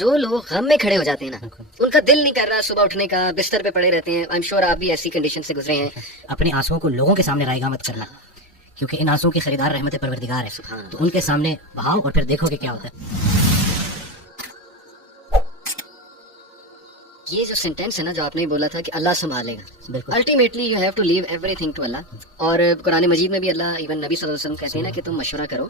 جو لوگ غم میں کھڑے ہو جاتے ہیں نا, ان کا دل نہیں کر رہا صبح اٹھنے کا, بستر پہ پڑے رہتے ہیں. آئی ایم شیور آپ بھی ایسی کنڈیشن سے گزرے ہیں. اپنے آنسوؤں کو لوگوں کے سامنے رائیگاں مت کرنا, کیونکہ ان آنسوؤں کے خریدار رحمت پروردگار ہے, تو ان کے سامنے بہاؤ اور پھر دیکھو کہ کیا ہوتا ہے. یہ جو سینٹینس ہے نا جو آپ نے بولا تھا کہ اللہ سنبھالے گا, بالکل ultimately you have to leave everything to Allah. اور قرآن مجید میں بھی اللہ ایون نبی صلی اللہ علیہ وسلم کہتے ہیں نا کہ تم مشورہ کرو,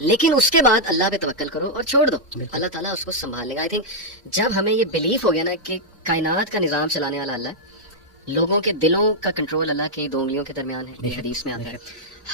لیکن اس کے بعد اللہ پہ توکل کرو اور چھوڑ دو, اللہ تعالیٰ اس کو سنبھال لے گا. آئی تھنک جب ہمیں یہ بلیف ہو گیا نا کہ کائنات کا نظام چلانے والا اللہ, لوگوں کے دلوں کا کنٹرول اللہ کی دو انگلیوں کے درمیان ہے, یہ حدیث میں آتا ہے.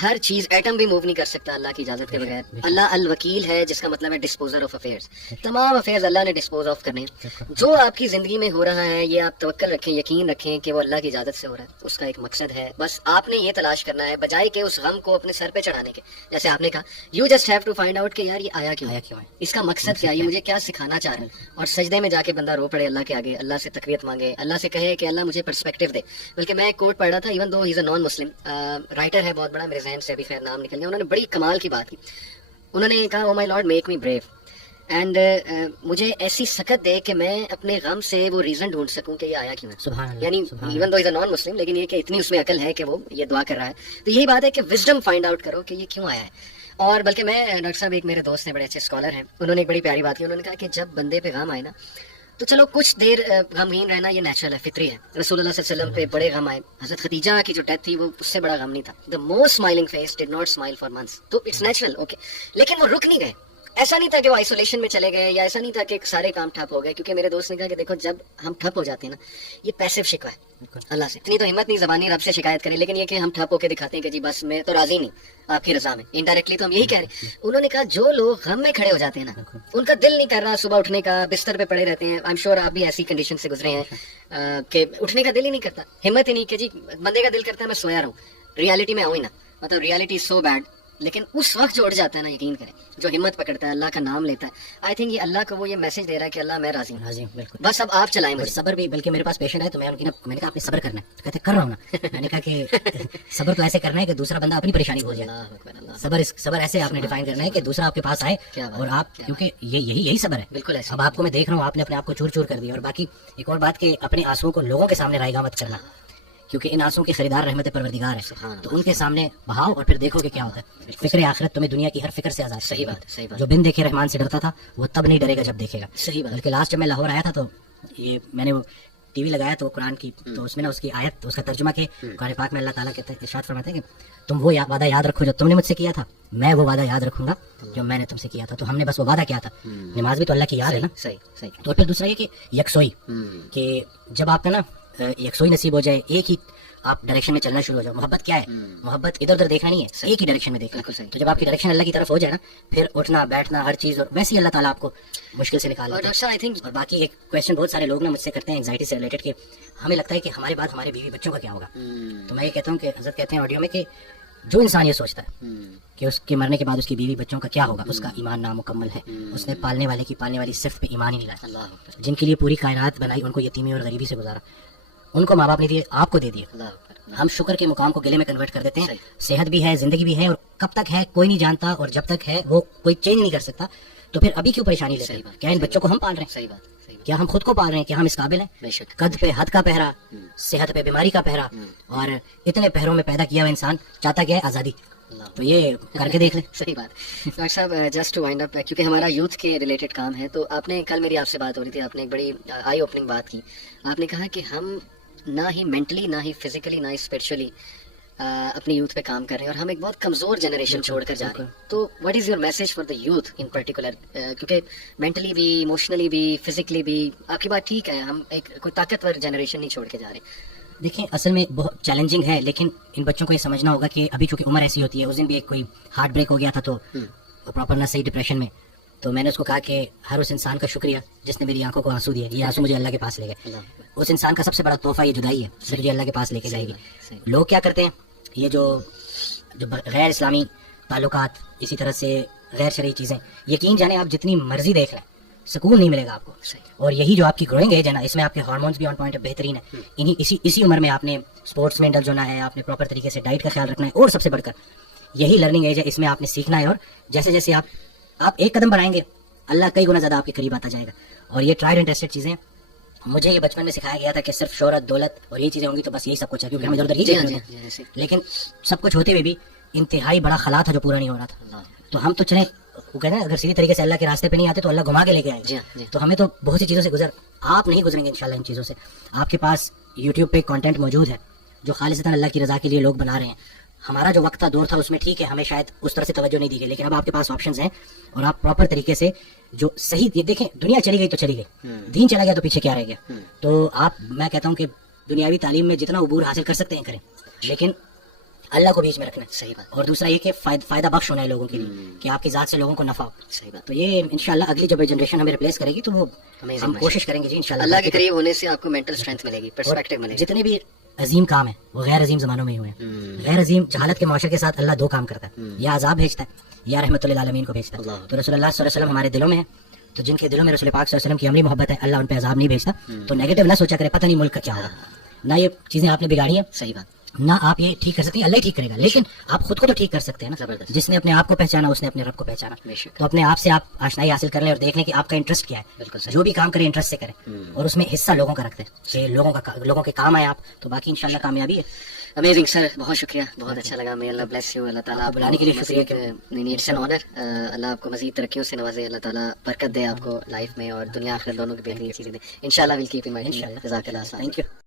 ہر چیز ایٹم بھی موو نہیں کر سکتا اللہ کی اجازت کے بغیر. اللہ الوکیل ہے, جس کا مطلب ہے ڈسپوزر آف افیئرز. تمام افیئرز اللہ نے ڈسپوز آف کرنے ہیں. جو آپ کی زندگی میں ہو رہا ہے یہ آپ توکل رکھیں, یقین رکھیں کہ وہ اللہ کی اجازت سے ہو رہا ہے, اس کا ایک مقصد ہے. بس آپ نے یہ تلاش کرنا ہے بجائے کہ اس غم کو اپنے سر پہ چڑھانے کے. جیسے آپ نے کہا you just have to find out کہ یار یہ آیا کیوں ہے, اس کا مقصد کیا ہے, یہ مجھے کیا سکھانا چاہ رہا ہے. اور سجدے میں جا کے بندہ رو پڑے اللہ کے آگے, اللہ سے تقویت مانگے, اللہ سے کہے کہ اللہ مجھے پرسپیکٹو دے. بلکہ میں ایک کوٹ پڑھ رہا تھا, ایون دو ہی از اے نان مسلم رائٹر ہے بہت بڑا, میرے ذہن سے ابھی خیر نام نکل گیا, انہوں نے بڑی کمال کی بات کی. انہوں نے کہا oh my lord make me brave and مجھے ایسی سکت دے کہ میں اپنے غم سے وہ ریزن ڈھونڈ سکوں کہ یہ آیا کیوں ہے. یعنی ایون دو از اے نان مسلم, لیکن یہ کہ اتنی اس میں عقل ہے کہ وہ یہ دعا کر رہا ہے. تو یہی بات ہے کہ وزڈم فائنڈ آؤٹ کرو کہ یہ کیوں آیا ہے. اور بلکہ میں ڈاکٹر صاحب ایک میرے دوست ہیں بڑے اچھے اسکالر ہیں, انہوں نے ایک بڑی پیاری بات کی. انہوں نے کہا کہ جب بندے پہ غم آئے نا تو چلو کچھ دیر غمگین رہنا یہ نیچرل ہے, فطری ہے. رسول اللہ صلی اللہ علیہ وسلم پہ بڑے غم آئے, حضرت خدیجہ کی جو ڈیتھ تھی وہ اس سے بڑا غم نہیں تھا. The most smiling face did not smile for months, تو اٹس نیچرل اوکے. لیکن وہ رک نہیں گئے, ایسا نہیں تھا کہ وہ آئسولیشن میں چلے گئے, یا ایسا نہیں تھا کہ سارے کام ٹھپ ہو گئے. کیونکہ میرے دوست نے کہا کہ دیکھو جب ہم ٹھپ ہو جاتے ہیں نا, یہ پیسو شکوہ ہے اللہ سے. اتنی تو ہمت نہیں زبانی رب سے شکایت کریں, لیکن یہ کہ ہم ٹھپ ہو کے دکھاتے ہیں کہ جی بس میں تو راضی نہیں آپ کی رضا میں, انڈائریکٹلی تو ہم یہی کہہ رہے ہیں. انہوں نے کہا جو لوگ غم میں کھڑے ہو جاتے ہیں نا, ان کا دل نہیں کر رہا صبح اٹھنے کا, بستر پہ پڑے رہتے ہیں. آئی ایم شیور آپ بھی ایسی کنڈیشن سے گزرے ہیں کہ اٹھنے کا دل ہی نہیں کرتا, ہمت ہی نہیں کہ جی بندے کا دل کرتا ہے میں سویا رہوں, ریالٹی میں آؤں ہی نا, مطلب ریالٹی از سو بیڈ. لیکن اس وقت جو اٹھ جاتا ہے نا, یقین کریں, جو ہمت پکڑتا ہے, اللہ کا نام لیتا ہے, آئی تھنک یہ اللہ کو وہ یہ میسج دے رہا ہے کہ اللہ میں راضی ہوں, بالکل. بس اب آپ چلائیں مجھے. صبر بھی, بلکہ میرے پاس پیشنٹ ہے تو میں نے کہا آپ نے صبر کرنا ہے, تو کہتے کر رہا ہوں نا. میں نے کہا کہ صبر تو ایسے کرنا ہے کہ دوسرا بندہ اپنی پریشانی بھول جائے. صبر ایسے آپ نے ڈیفائن کرنا ہے کہ دوسرا آپ کے پاس آئے اور آپ, کیونکہ یہی صبر ہے. بالکل ایسے. اب آپ کو میں دیکھ رہا ہوں آپ نے اپنے آپ کو چور چور کر دیا. اور باقی ایک اور بات کہ اپنے آنسوؤں کو لوگوں کے سامنے رائیگاں مت کرنا, کیونکہ ان آنسوؤں کے خریدار رحمت پروردگار ہے, تو ان کے سامنے بہاؤ اور پھر دیکھو کہ کیا ہوتا ہے. فکر آخرت تمہیں دنیا کی ہر فکر سے آزاد. صحیح بات, صحیح بات. جو بن دیکھے رحمان سے ڈرتا تھا وہ تب نہیں ڈرے گا جب دیکھے گا. صحیح بات. بلکہ لاسٹ جب میں لاہور آیا تھا تو یہ میں نے وہ ٹی وی لگایا تو قرآن کی, تو اس میں نا اس کی آیت, اس کا ترجمہ کہ قرآن پاک میں اللہ تعالیٰ کے ارشاد فرماتے ہیں کہ تم وہ وعدہ یاد رکھو جو تم نے مجھ سے کیا تھا, میں وہ وعدہ یاد رکھوں گا جو میں نے تم سے کیا تھا. تو ہم نے بس وہ وعدہ کیا تھا. نماز بھی تو اللہ کی یاد ہے نا. صحیح. تو پھر دوسرا یہ کہ یکسوئی, کہ جب آپ کا نا یکسوئی نصیب ہو جائے, ایک ہی آپ ڈائریکشن میں چلنا شروع ہو جاؤ. محبت کیا ہے, محبت ادھر ادھر دیکھنا نہیں ہے, ایک ہی ڈائریکشن میں دیکھنا. تو جب آپ کی ڈائریکشن اللہ کی طرف ہو جائے نا, پھر اٹھنا بیٹھنا ہر چیز, اور ویسے ہی اللہ تعالیٰ آپ کو مشکل سے نکال لیتا ہے. اور باقی ایک کویشچن بہت سارے لوگ نا مجھ سے کرتے ہیں انگزائٹی سے ریلیٹڈ, کہ ہمیں لگتا ہے کہ ہمارے بعد ہمارے بیوی بچوں کا کیا ہوگا. تو میں یہ کہتا ہوں کہ حضرت کہتے ہیں آڈیو میں کہ جو انسان یہ سوچتا ہے کہ اس کے مرنے کے بعد اس کی بیوی بچوں کا کیا ہوگا, اس کا ایمان نامکمل ہے. اس نے پالنے والے کی پالنے والی صفت پہ ایمان ہی نہیں لایا. جن کے لیے پوری کائنات بنائی, ان کو یتیمی اور غریبی سے گزارا, ان کو ماں باپ نے دیے, آپ کو دے دیے. ہم شکر کے مقام کو گلے میں کنورٹ کر دیتے ہیں. صحت بھی ہے, زندگی بھی ہے, اور کب تک ہے کوئی نہیں جانتا, اور جب تک ہے وہ کوئی چینج نہیں کر سکتا. تو پھر ابھی کیوں پریشانی لیتے ہیں؟ کیا ان بچوں کو ہم پال رہے ہیں؟ صحیح بات. کیا ہم خود کو پال رہے ہیں؟ کیا ہم اس قابل ہیں؟ قد پہ حد کا پہرا, صحت پہ بیماری کا پہرا, اور اتنے پہروں میں پیدا کیا ہوا انسان چاہتا کیا ہے آزادی. تو یہ کر کے دیکھ لیں. صحیح بات. ڈاکٹر صاحب جسٹ ٹو وائنڈ اپ, کیونکہ ہمارا یوتھ کے ریلیٹڈ کام ہے, تو آپ نے کل میری آپ سے بات ہو رہی تھی, آپ نے ایک بڑی آئی اوپننگ بات کی. آپ نے کہا کہ ہم نہ ہی مینٹلی, نہ ہی فزیکلی, نہ ہی اسپرچولی اپنی یوتھ پہ کام کر رہے ہیں, اور ہم ایک بہت کمزور جنریشن چھوڑ کر جا رہے ہیں. تو what is your message for the youth in particular, کیونکہ مینٹلی بھی, ایموشنلی بھی, فزیکلی بھی آپ کی بات ٹھیک ہے, ہم ایک کوئی طاقتور جنریشن نہیں چھوڑ کے جا رہے. دیکھیں اصل میں بہت چیلنجنگ ہے, لیکن ان بچوں کو یہ سمجھنا ہوگا کہ ابھی چونکہ عمر ایسی ہوتی ہے. اس دن بھی ایک کوئی ہارٹ بریک ہو گیا تھا, تو پراپر نہ صحیح ڈپریشن میں, تو میں نے اس کو کہا کہ ہر اس انسان کا شکریہ جس نے میری آنکھوں کو آنسو دیے. یہ آنسو مجھے اللہ کے پاس لے گئے. اس انسان کا سب سے بڑا تحفہ یہ جدائی ہے, صرف یہ اللہ کے پاس لے کے جائے گی. لوگ کیا کرتے ہیں, یہ جو غیر اسلامی تعلقات, اسی طرح سے غیر شرعی چیزیں, یقین جانے آپ جتنی مرضی دیکھ لیں سکون نہیں ملے گا آپ کو. اور یہی جو آپ کی گروئنگ ایج ہے نا, اس میں آپ کے ہارمونس بھی آن پوائنٹ بہترین ہے. اسی عمر میں آپ نے اسپورٹس میں انڈلج ہونا ہے, آپ نے پراپر طریقے سے ڈائٹ کا خیال رکھنا ہے, اور سب سے بڑھ کر یہی لرننگ ایج ہے, اس میں آپ نے سیکھنا ہے. اور جیسے جیسے آپ ایک قدم بڑھائیں گے, اللہ کئی گنا زیادہ آپ کے قریب آتا جائے گا. اور یہ ٹرائڈ اینڈ ٹیسٹڈ چیزیں ہیں. مجھے یہ بچپن میں سکھایا گیا تھا کہ صرف شہرت دولت اور یہ چیزیں ہوں گی تو بس یہی سب کچھ ہے, کیونکہ ہم ادھر ادھر ہی دیکھ رہے تھے. لیکن سب کچھ ہوتے ہوئے بھی انتہائی بڑا خلا تھا جو پورا نہیں ہو رہا تھا. تو ہم تو چلیں, وہ کہتے ہیں اگر صحیح طریقے سے اللہ کے راستے پہ نہیں آتے تو اللہ گھما کے لے کے آئے گا. تو ہمیں تو بہت سی چیزوں سے آپ نہیں گزریں گے انشاءاللہ ان چیزوں سے. آپ کے پاس یوٹیوب پہ کانٹینٹ موجود ہے جو خالصتاً اللہ کی رضا کے لیے لوگ بنا رہے ہیں. ہمارا جو وقت تھا, دور تھا, اس میں ٹھیک ہے ہمیں شاید اس طرح سے توجہ نہیں دی گئی, لیکن اب آپ کے پاس آپشنز ہیں اور آپ پراپر طریقے سے جو صحیح دیکھیں. دنیا چلی گئی تو چلی گئی, دین چلا گیا تو پیچھے کیا رہ گیا. تو میں کہتا ہوں کہ دنیاوی تعلیم میں جتنا عبور حاصل کر سکتے ہیں کریں, لیکن اللہ کو بیچ میں رکھنا ہے. صحیح بات. اور دوسرا یہ کہ فائدہ بخش ہونا ہے لوگوں کے لیے, کہ آپ کی ذات سے لوگوں کو نفع ہو. صحیح بات. تو یہ انشاءاللہ اگلی جب جنریشن ہمیں ریپلیس کرے گی تو وہ ہم کوشش کریں گے جی انشاءاللہ. اللہ کے قریب ہونے سے آپ کو مینٹل اسٹرینتھ ملے گی, پرسپیکٹیو ملے گا. جتنے بھی عظیم کام ہیں وہ غیر عظیم زمانوں میں ہی ہوئے ہیں. غیر عظیم جہالت کے معاشرے کے ساتھ اللہ 2 کام کرتا ہے, یا عذاب بھیجتا ہے یا رحمت للعالمین کو بھیجتا ہے. تو رسول اللہ صلی اللہ علیہ وسلم ہمارے دلوں میں ہے, تو جن کے دلوں میں رسول پاک صلی اللہ علیہ وسلم کی عملی محبت ہے اللہ ان پہ عذاب نہیں بھیجتا. تو نیگیٹو نہ سوچا کرے, پتہ نہیں ملک کا کیا ہوگا. نہ یہ چیزیں آپ نے بگاڑی ہیں, صحیح بات, نہ آپ یہ ٹھیک کر سکتے ہیں, اللہ ہی ٹھیک کرے گا. لیکن آپ خود کو تو ٹھیک کر سکتے ہیں نا. جس نے اپنے آپ کو پہچانا اس نے اپنے رب کو پہچانا. تو اپنے آپ سے آپ آشنائی حاصل کر لیں اور دیکھ لیں کہ آپ کا انٹرسٹ کیا ہے. جو بھی کام کریں انٹرسٹ سے کریں اور اس میں حصہ لوگوں کا رکھتے ہیں کہ لوگوں کے کام آئے آپ, تو باقی انشاءاللہ کامیابی ہے. امیزنگ سر, بہت شکریہ, بہت اچھا لگا. میں اللہ بلیس یو. اللہ تعالیٰ آپ بلانے کے لیے شکریہ. نہیں, اٹس این آنر. اللہ آپ کو مزید ترقیوں سے نوازے, اللہ تعالیٰ برکت دے آپ کو لائف میں اور دنیا آخرت دونوں کی بہترین چیزیں دیں انشاءاللہ. Will keep in mind. جزاک اللہ. Thank you.